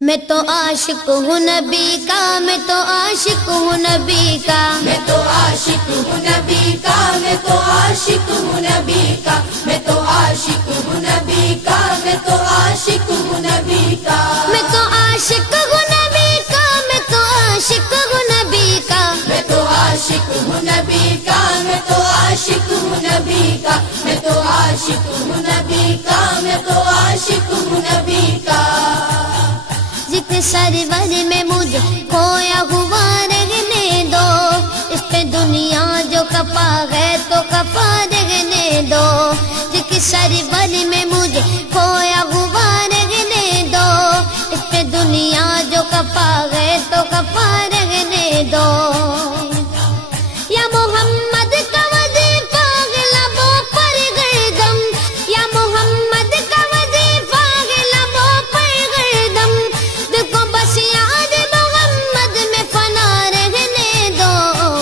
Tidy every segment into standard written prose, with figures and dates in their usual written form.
میں تو عاشق ہوں نبی کا، میں تو عاشق ہوں نبی کا، میں تو عاشق ہوں نبی کا، میں تو عاشق ہوں نبی کا، میں تو عاشق ہوں نبی کا، میں تو عاشق ہوں نبی کا، میں تو عاشق ہوں نبی کا، میں تو عاشق ہوں نبی کا، میں تو عاشق ہوں نبی کا، میں تو عاشق ہوں نبی کا، میں تو عاشق ہوں نبی کا، میں تو عاشق ہوں نبی کا، ذکر سرور میں مجھے کھویا ہوا رہنے دو، اس پہ دنیا جو کپا ہے تو کپا رہنے دو، ذکر سرور میں مجھے کھویا ہوا رہنے دو، اس پہ دنیا جو کپا ہے تو کپا رہنے دو، یا محمد کا وظیفہ ہے لبوں پر گردم، یا محمد کا وظیفہ ہے لبوں پر گردم، دیکھو بس یاد محمد میں فنا رہنے دو،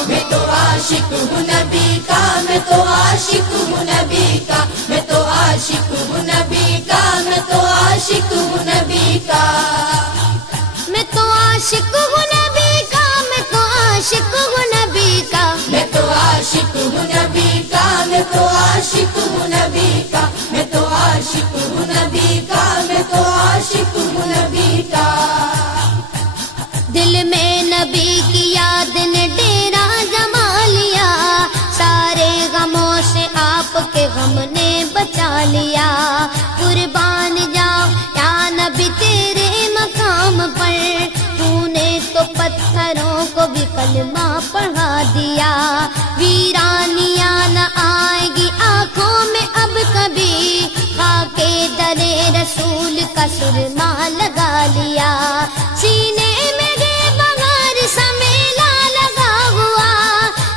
میں تو عاشق ہوں نبی کا، میں تو عاشق ہوں نبی کا، میں تو عاشق ہوں نبی کا، میں تو عاشق ہوں نبی کا، میں تو عاشق ہوں نبی کا، میں تو عاشق ہوں نبی کا، میں تو عاشق ہوں نبی کا، میں تو عاشق ہوں نبی کا، میں تو عاشق ہوں نبی کا، میں تو عاشق ہوں نبی کا، دل میں نبی کی یاد نے ڈیرا جما لیا، سارے غموں سے آپ کے غم نے بچا لیا، قربان جاؤ یا نبی تیرے مقام پر، تو نے تو پتھروں کو بھی کلمہ پڑھا دیا، ویرانیاں نہ آئے گی آنکھوں میں اب کبھی، خاک در رسول کا سرما لگا لیا، سینے میں گے بغار سا میلہ لگا ہوا،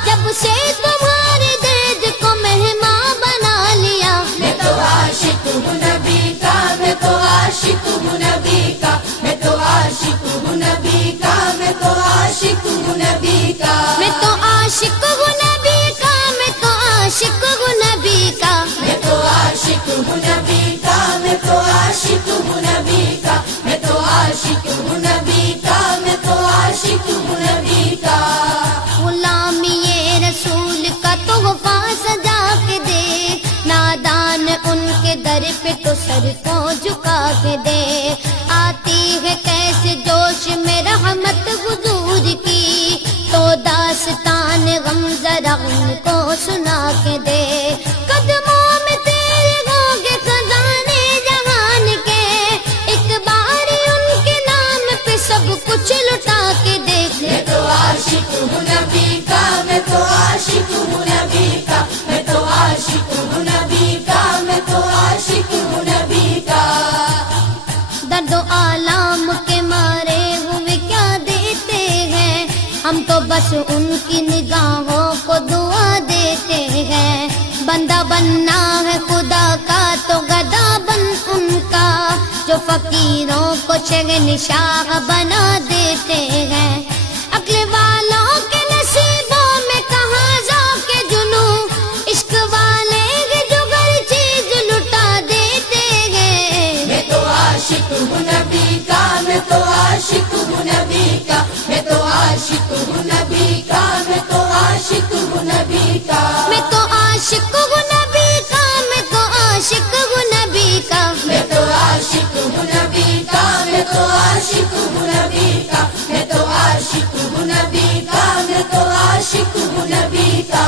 جب سے تمہارے درد کو مہمان بنا لیا، میں تو عاشق ہوں نبی کا، میں تو عاشق ہوں نبی کا، میں تو عاشق ہوں نبی کا، میں تو عاشق ہوں نبی کا، میں تو عاشق ہوں نبی کا، میں تو عاشق ہوں نبی کا، میں تو عاشق ہوں نبی کا، میں تو عاشق ہوں نبی کا، میں تو عاشق ہوں نبی کا، میں تو عاشق ہوں نبی کا، غلامی رسول کا تحفہ سجا کے دے، نادان ان کے در پہ تو سر کو جھکا کے دے، آتی ہے کیسے جوش میں رحمت حضور کی، تو داستان غم ذرا ان کو سنا کے دے، قدموں میں تیرے ہوں گے خزانے جہان کے، ایک بار ان کے نام پہ سب کچھ لٹا کے دیکھ، میں تو عاشق ہوں نبی کا، میں تو عاشق ہوں نبی کا، میں تو عاشق ہوں نبی کا، میں تو عاشق ہوں نبی کا، درد و آلام کے مارے ہوئے کیا دیتے ہیں، ہم تو بس ان کی نگاہوں کو دعا دیتے ہیں، بندہ بننا ہے خدا کا تو گدا بن ان کا، جو فقیروں کو شہنشاہ بنا دیتے ہیں، عقل والوں کے نصیبوں میں کہاں ذوق جنو، عشق والے جو ہر چیز لٹا دیتے ہیں، میں تو عاشق ہوں نبی کا، میں تو عاشق ہوں نبی کا، میں تو عاشق ہوں نبی کا، میں تو عاشق ہوں نبی کا، میں تو عاشق ہوں نبی کا، میں تو عاشق ہوں نبی کا، میں تو عاشق ہوں نبی کا، میں تو عاشق ہوں نبی کا، میں تو عاشق ہوں نبی کا، میں تو عاشق ہوں نبی کا،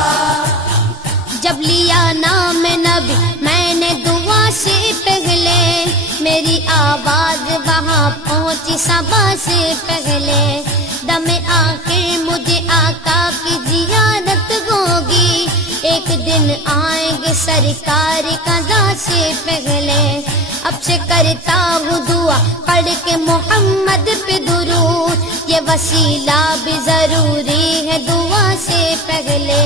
جب لیا نام نبی میں نے دعا سے پہلے، میری آواز وہاں پہنچی صبا سے پہلے، دم آخر مجھے آقا کی زیارت ہوگی، ایک دن آئیں گے سرکار قضا سے پہلے، اب سے کرتا ہوں دعا پڑھ کے محمد پہ درود، یہ وسیلہ بھی ضروری ہے دعا سے پہلے،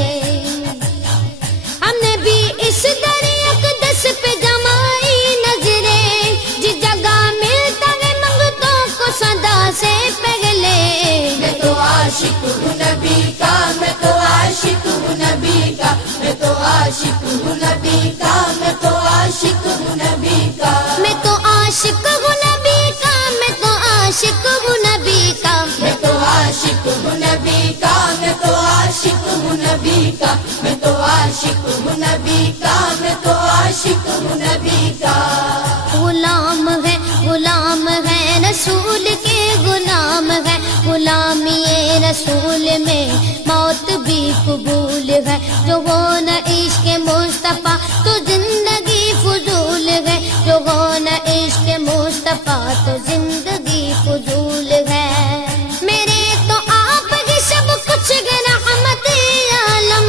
ہم نے بھی اس در اقدس پہ جمائی نظریں، جس جگہ ملتا ہے منگتوں کو صدا سے پہلے، میں تو عاشق ہوں نبی کا، میں تو عاشق ہوں نبی کا، میں تو عاشق ہوں نبی کا، میں تو عاشق ہوں نبی کا، میں تو عاشق ہوں نبی کا، میں تو عاشق عاشق ہوں نبی کا، میں تو عاشق ہوں نبی کا۔ غلام ہے رسول کے غلام ہے، غلامی رسول میں موت بھی قبول ہے، جو ہو نہ عشق مصطفیٰ تو زندگی فضول ہے، جو ہو نہ عشق مصطفیٰ تو زندگی فضول ہے۔ میرے تو آپ ہی سب کچھ ہے رحمت عالم،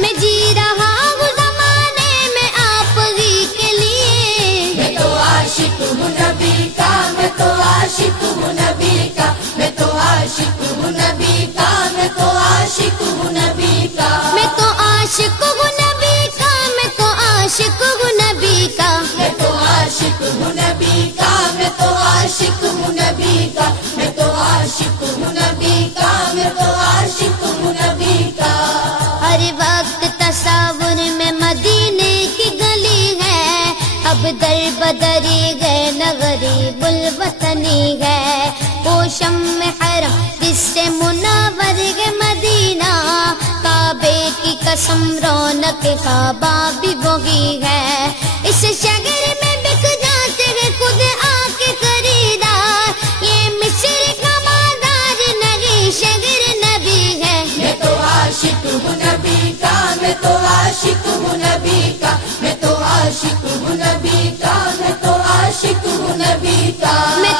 میں جی رہا ہوں زمانے میں آپ ہی کے لیے۔ میں تو عاشق ہوں نبی کا، میں تو عاشق ہوں نبی کا، میں تو عاشق ہوں نبی کا، میں تو عاشق ہوں نبی کا۔ میں تو عاشق ہوں نبی کا، میں تو عاشق ہوں نبی کا۔ میں تو عاشق ہوں نبی کا، میں تو عاشق ہوں نبی کا، میں تو عاشق ہوں نبی کا، میں تو عاشق ہوں نبی کا۔ ہر وقت تصور میں مدینے کی گلی ہے، اب در بدری گئے نہ غریب الوطنی ہے، وہ شمع حرم جس سے منور ہے مدینہ، کعبے کی قسم رونق کعبہ بھی وہی ہے، اس شہر میں بک جاتے ہیں خود آ کے خریدار، یہ مصر کا بازار نہیں شہر نبی ہے۔ میں تو عاشق ہوں نبی کا، میں تو عاشق ہوں نبی کا، میں تو عاشق ہوں نبی کا، میں تو عاشق ہوں نبی کا۔ میں